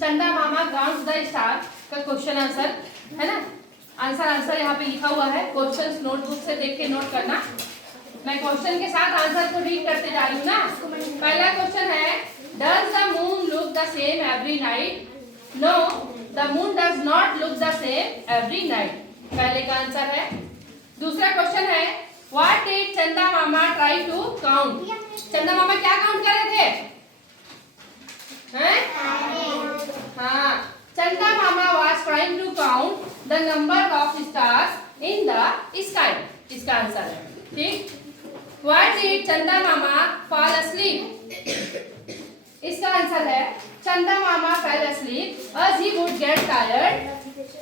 चंदा मामा counts the star का question answer है ना। आंसर यहाँ पे लिखा हुआ है। क्वेश्चंस नोटबुक से देख के नोट करना। मैं क्वेश्चन के साथ आंसर को रीड करते जा रही हूँ ना। पहला क्वेश्चन है, does the moon look the same every night? No, the moon does not look the same every night. पहले का आंसर है। दूसरा क्वेश्चन है, what did Chanda mama try to count? चंदा मामा क्या काउंट कर रहे थे? हाँ, Chanda Mama was trying to count the number of stars in the sky. इसका आंसर है ठीक। What did Chanda Mama fall asleep? इसका आंसर है, चंदा मामा fell asleep as he would get tired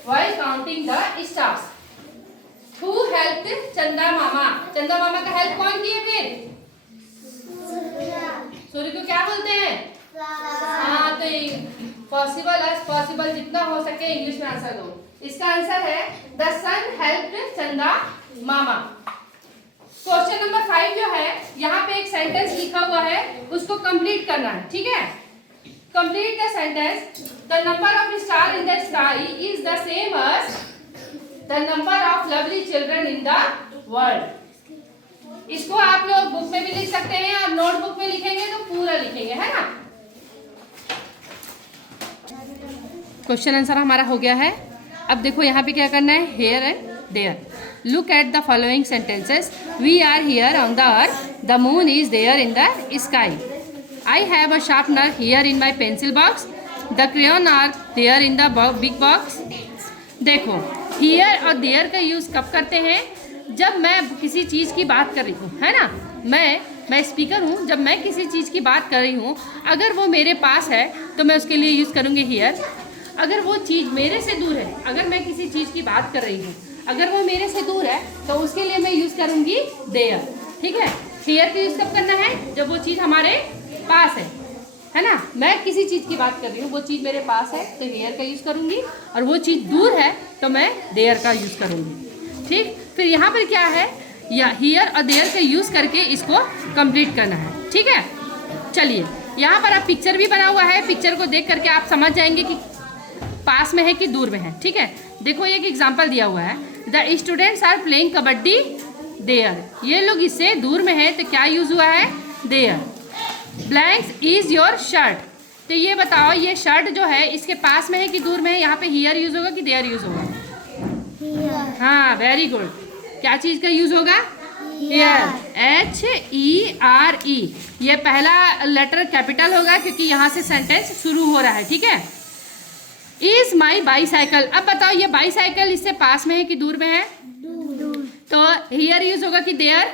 while counting the stars. Who helped चंदा मामा? चंदा मामा का हेल्प कौन किए फिर? सूर्य को क्या बोलते हैं? हाँ, तो पॉसिबल एज पॉसिबल जितना हो सके इंग्लिश में आंसर दो। इसका आंसर है, द सन हेल्प्ड चंदा मामा। क्वेश्चन नंबर 5 जो है, यहाँ पे एक सेंटेंस लिखा हुआ है, उसको कंप्लीट करना है। ठीक है, complete the sentence. The number of star in the sky is the same as the number of lovely children in the world. इसको आप लोग बुक में भी लिख सकते हैं और नोटबुक में लिखेंगे तो पूरा लिखेंगे, है ना। क्वेश्चन आंसर हमारा हो गया है। अब देखो यहाँ पे क्या करना है, here and there. Look at the following sentences. We are here on the earth, the moon is there in the sky. I have a sharpener here in my pencil box, the crayon are there in the big box. देखो, here और there का use कब करते हैं? जब मैं किसी चीज़ की बात कर रही हूँ, है ना। मैं स्पीकर हूँ, जब मैं किसी चीज़ की बात कर रही हूँ, अगर वो मेरे पास है तो मैं उसके लिए यूज़ करूँगी हियर। अगर वो चीज़ मेरे से दूर है, अगर मैं किसी चीज़ की बात कर रही हूँ, अगर वो मेरे से दूर है तो उसके लिए मैं यूज़ करूँगी देयर। ठीक है, हियर का यूज़ कब करना है? जब वो चीज़ हमारे पास है ना। मैं किसी चीज़ की बात कर रही हूँ, वो चीज़ मेरे पास है तो हियर का यूज़ करूँगी, और वो चीज़ दूर है तो मैं देयर का यूज़ करूँगी। ठीक, फिर यहाँ पर क्या है, या हियर और देयर का यूज़ करके इसको कंप्लीट करना है। ठीक है, चलिए यहाँ पर आप पिक्चर भी बना हुआ है, पिक्चर को देख करके आप समझ जाएंगे कि पास में है कि दूर में है। ठीक है, देखो एक एग्जाम्पल दिया हुआ है, the students are playing kabaddi there. ये लोग इससे दूर में है तो क्या यूज़ हुआ है? There. Blanks is your shirt. तो ये बताओ, ये शर्ट जो है इसके पास में है कि दूर में है? यहाँ पे हियर यूज़ होगा कि देयर यूज़ होगा? हाँ, वेरी गुड। क्या चीज़ का यूज़ होगा? हियर। HERE। ये पहला लेटर कैपिटल होगा क्योंकि यहाँ से सेंटेंस शुरू हो रहा है। ठीक है, इज माई बाईसाइकिल। अब बताओ, ये बाईसाइकिल इससे पास में है कि दूर में है? तो हियर यूज होगा कि देयर?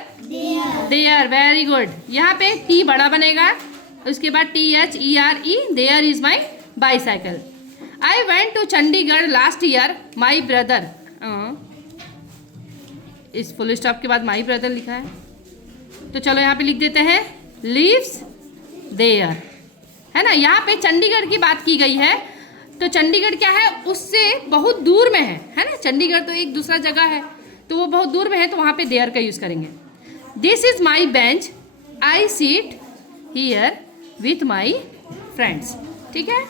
There, very good. यहाँ पे टी बड़ा बनेगा, उसके बाद THERE, there is my bicycle. I went to Chandigarh last year, my brother. इस फुल स्टॉप के बाद माई ब्रदर लिखा है, तो चलो यहाँ पे लिख देते हैं लिव्स देयर, है ना। यहाँ पे चंडीगढ़ की बात की गई है, तो चंडीगढ़ क्या है, उससे बहुत दूर में है ना। चंडीगढ़ तो एक दूसरा जगह है, तो वो बहुत दूर में है, तो वहाँ पे देयर का यूज़ करेंगे। This is my bench, I seat here with my friends. ठीक है,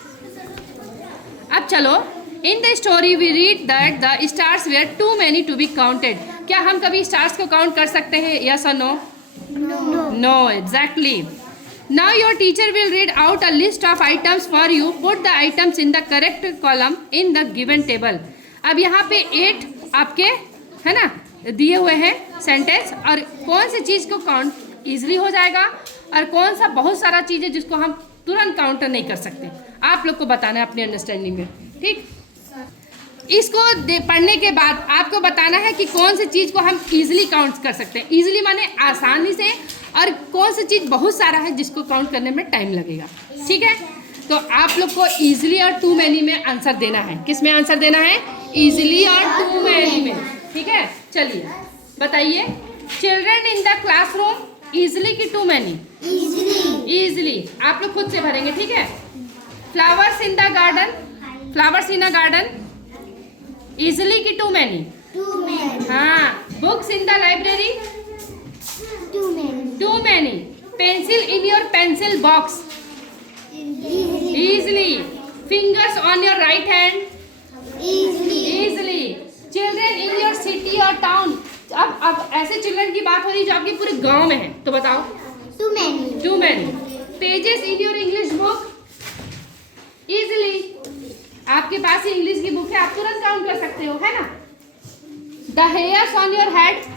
अब चलो, in the story we read that the stars were too many to be counted. क्या हम कभी स्टार्स को काउंट कर सकते हैं? यस और no? No, exactly. Now your teacher will read out a list of items for you. Put the items in the correct column in the given table. अब यहाँ पे 8 आपके है ना दिए हुए हैं सेंटेंस, और कौन सी चीज़ को काउंट ईजिली हो जाएगा और कौन सा बहुत सारा चीज़ है जिसको हम तुरंत काउंटर नहीं कर सकते, आप लोग को बताना है अपनी अंडरस्टैंडिंग में। ठीक, इसको पढ़ने के बाद आपको बताना है कि कौन सी चीज़ को हम इजीली काउंट कर सकते हैं। इजीली माने आसानी से, और कौन सी चीज़ बहुत सारा है जिसको काउंट करने में टाइम लगेगा। ठीक है, तो आप लोग को इजीली और टू मैनी में आंसर देना है। किस में आंसर देना है? इजीली और टू मैनी में। ठीक है, चलिए बताइए, children in the classroom, easily की टू मैनी? इजीली। आप लोग खुद से भरेंगे। ठीक है, flowers in the garden, flowers in a garden, easily की टू मैनी? हाँ। Books in the library, too many. Pencil in your pencil box, easily. Fingers on your right hand Easily. Easily. Children in your city और town. अब ऐसे children की बात हो रही है जो आपके पूरे गांव में है, तो बताओ। Too many. Too many. Pages in your English book easily. आपके पास ही इंग्लिश की बुक है, आप तुरंत काउंट कर सकते हो, है ना। The hairs on your head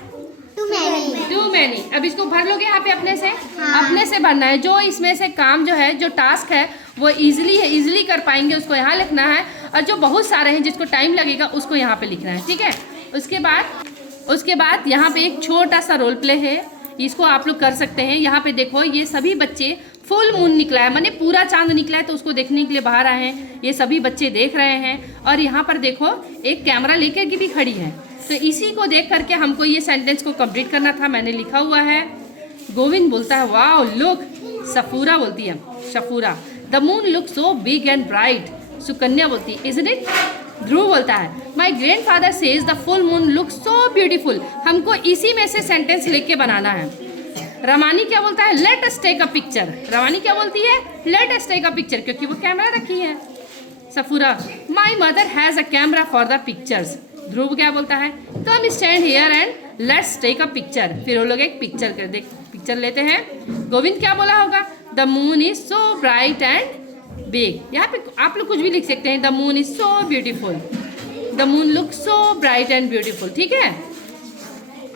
Too many. Too many. अब इसको भर लोगे यहाँ पे अपने से। हाँ। अपने से भरना है। जो इसमें से काम जो है, जो टास्क है वो इजीली है, इजीली कर पाएंगे उसको यहाँ लिखना है, और जो बहुत सारे हैं जिसको टाइम लगेगा उसको यहाँ पे लिखना है, ठीक है। उसके बाद यहाँ पे एक छोटा सा रोल प्ले है, इसको आप लोग कर सकते हैं। यहाँ पे देखो, ये सभी बच्चे फुल मून निकला है, माने पूरा चांद निकला है, तो उसको देखने के लिए बाहर आए हैं। ये सभी बच्चे देख रहे हैं, और यहाँ पर देखो एक कैमरा लेकर के भी खड़ी है। तो इसी को देख करके हमको ये सेंटेंस को कंप्लीट करना था। मैंने लिखा हुआ है। गोविंद बोलता है वाओ लुक। सफूरा बोलती है Safoora, the moon look so big and bright. Sukanya बोलती है इजंट इट। ध्रुव बोलता है माई grandfather says the full moon look so beautiful. हमको इसी में से सेंटेंस लेके बनाना है। रमानी क्या बोलता है, let us take a picture. Ramani क्या बोलती है, let us take a picture, क्योंकि वो कैमरा रखी है। Safura my mother has a camera for the pictures. Dhruv क्या बोलता है, come stand here and let's take a picture. फिर वो लोग एक पिक्चर लेते हैं। गोविंद क्या बोला होगा, the moon is so bright and big. यहाँ पे आप लोग कुछ भी लिख सकते हैं, the moon is so beautiful, the moon look so bright and beautiful, ठीक है।